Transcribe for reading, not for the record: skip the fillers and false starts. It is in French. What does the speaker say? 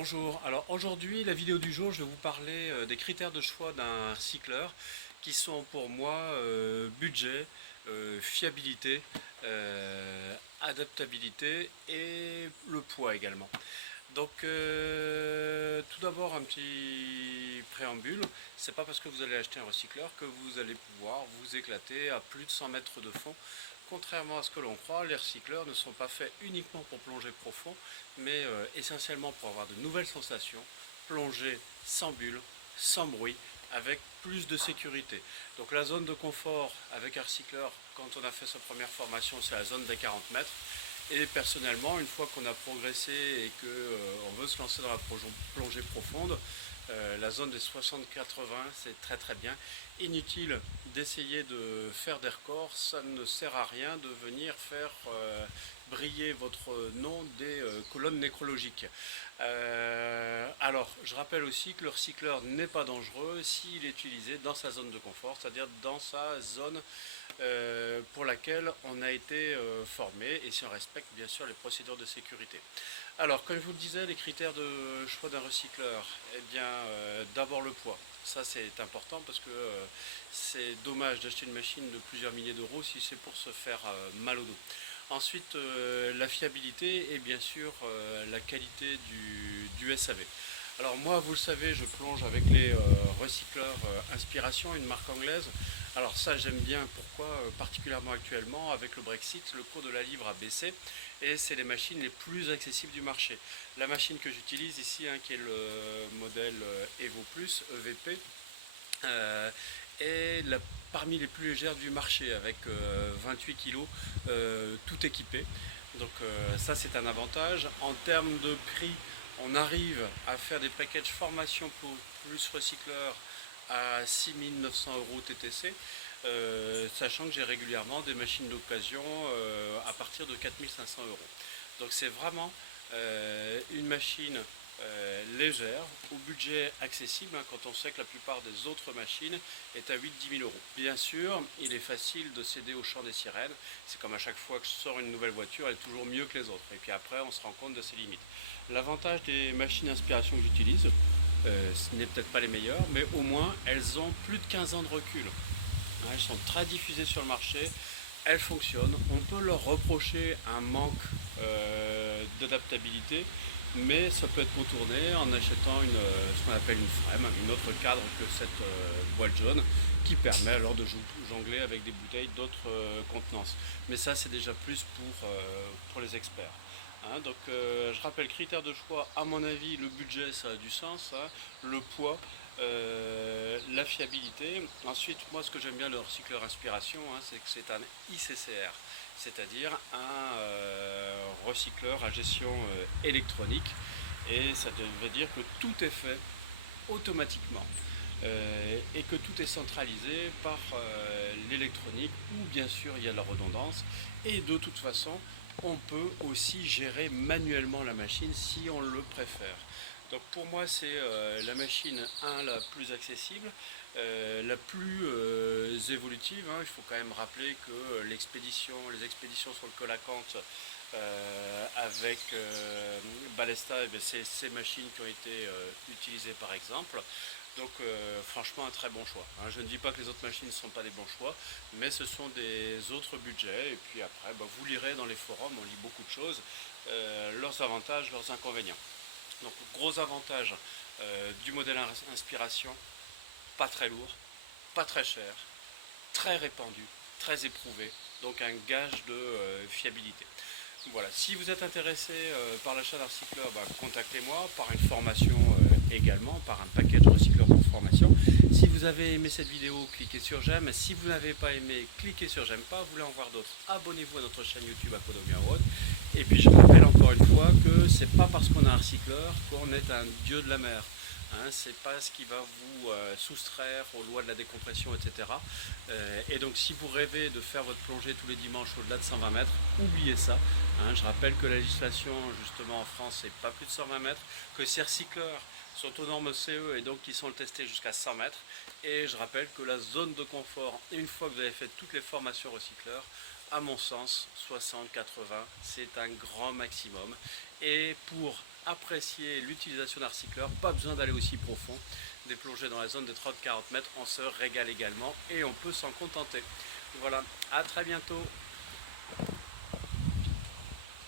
Bonjour, alors aujourd'hui la vidéo du jour je vais vous parler des critères de choix d'un recycleur qui sont pour moi budget, fiabilité, adaptabilité et le poids également. Donc tout d'abord un petit préambule, c'est pas parce que vous allez acheter un recycleur que vous allez pouvoir vous éclater à plus de 100 mètres de fond. Contrairement à ce que l'on croit, les recycleurs ne sont pas faits uniquement pour plonger profond, mais essentiellement pour avoir de nouvelles sensations, plonger sans bulle, sans bruit, avec plus de sécurité. Donc la zone de confort avec un recycleur, quand on a fait sa première formation, c'est la zone des 40 mètres. Et personnellement, une fois qu'on a progressé et qu'on veut se lancer dans la plongée profonde, la zone des 60-80, c'est très très bien. Inutile d'essayer de faire des records, ça ne sert à rien de venir faire briller votre nom des colonnes nécrologiques. Alors, je rappelle aussi que le recycleur n'est pas dangereux s'il est utilisé dans sa zone de confort, c'est-à-dire dans sa zone pour laquelle on a été formé et si on respecte bien sûr les procédures de sécurité. Alors, comme je vous le disais, les critères de choix d'un recycleur, eh bien, d'abord le poids. Ça, c'est important parce que c'est dommage d'acheter une machine de plusieurs milliers d'euros si c'est pour se faire mal au dos. Ensuite, la fiabilité et bien sûr la qualité du SAV. Alors moi, vous le savez, je plonge avec les recycleurs Inspiration, une marque anglaise. Alors ça, j'aime bien. Pourquoi particulièrement actuellement, avec le Brexit, le cours de la livre a baissé et c'est les machines les plus accessibles du marché. La machine que j'utilise ici, qui est le modèle Evo Plus, EVP, euh, est parmi les plus légères du marché, avec 28 kg, tout équipé. Donc ça, c'est un avantage. En termes de prix, on arrive à faire des packages formation pour plus recycleur à 6 900 euros TTC, sachant que j'ai régulièrement des machines d'occasion à partir de 4 500 euros. Donc c'est vraiment une machine légère, au budget accessible, quand on sait que la plupart des autres machines est à 8-10 000 euros. Bien sûr, il est facile de céder au chant des sirènes. C'est comme à chaque fois que je sors une nouvelle voiture, elle est toujours mieux que les autres. Et puis après, on se rend compte de ses limites. L'avantage des machines d'inspiration que j'utilise, ce n'est peut-être pas les meilleures, mais au moins elles ont plus de 15 ans de recul. Elles sont très diffusées sur le marché, elles fonctionnent. On peut leur reprocher un manque d'adaptabilité, mais ça peut être contourné en achetant ce qu'on appelle une frame, une autre cadre que cette boîte jaune, qui permet alors de jongler avec des bouteilles d'autres contenances. Mais ça, c'est déjà plus pour les experts. Donc je rappelle, critères de choix, à mon avis, le budget, ça a du sens, le poids, la fiabilité. Ensuite, moi, ce que j'aime bien le recycleur Inspiration, c'est que c'est un ICCR, c'est-à-dire un recycleur à gestion électronique. Et ça veut dire que tout est fait automatiquement. Et que tout est centralisé par l'électronique, où bien sûr il y a de la redondance, et de toute façon on peut aussi gérer manuellement la machine si on le préfère. Donc pour moi, c'est la machine la plus accessible, la plus évolutive. Il faut quand même rappeler que les expéditions sur le Colacante avec Ballesta, c'est ces machines qui ont été utilisées par exemple. Donc franchement, un très bon choix. Je ne dis pas que les autres machines ne sont pas des bons choix, mais ce sont des autres budgets. Et puis après, vous lirez dans les forums, on lit beaucoup de choses, leurs avantages, leurs inconvénients. Donc gros avantage du modèle Inspiration, pas très lourd, pas très cher, très répandu, très éprouvé, donc un gage de fiabilité. Voilà, si vous êtes intéressé par l'achat d'un recycleur, contactez-moi, par une formation également, par un package recycleur pour formation. Si vous avez aimé cette vidéo, cliquez sur j'aime. Si vous n'avez pas aimé, cliquez sur j'aime pas. Vous voulez en voir d'autres, abonnez-vous à notre chaîne YouTube Aquadomia Road. Et puis je rappelle encore une fois que c'est pas parce qu'on a un recycleur qu'on est un dieu de la mer. C'est pas ce qui va vous soustraire aux lois de la décompression, etc. Et donc si vous rêvez de faire votre plongée tous les dimanches au-delà de 120 mètres, oubliez ça. Je rappelle que la législation justement en France c'est pas plus de 120 mètres, que ces recycleurs sont aux normes CE et donc ils sont testés jusqu'à 100 mètres. Et je rappelle que la zone de confort, une fois que vous avez fait toutes les formations recycleurs, à mon sens, 60-80, c'est un grand maximum. Et pour apprécier l'utilisation d'un recycleur, pas besoin d'aller aussi profond. Des plongées dans la zone de 30-40 mètres, on se régale également et on peut s'en contenter. Voilà, à très bientôt.